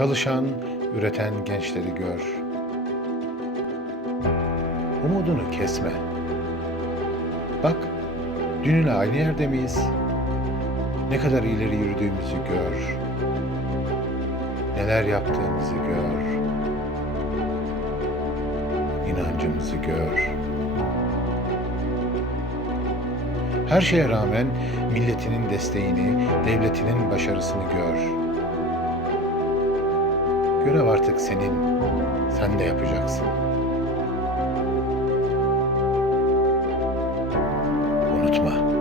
Çalışan, üreten gençleri gör. Umudunu kesme. Bak, dününle aynı yerde miyiz? Ne kadar ileri yürüdüğümüzü gör. Neler yaptığımızı gör. İnancımızı gör. Her şeye rağmen milletinin desteğini, devletinin başarısını gör. Görev artık senin. Sen de yapacaksın. Unutma.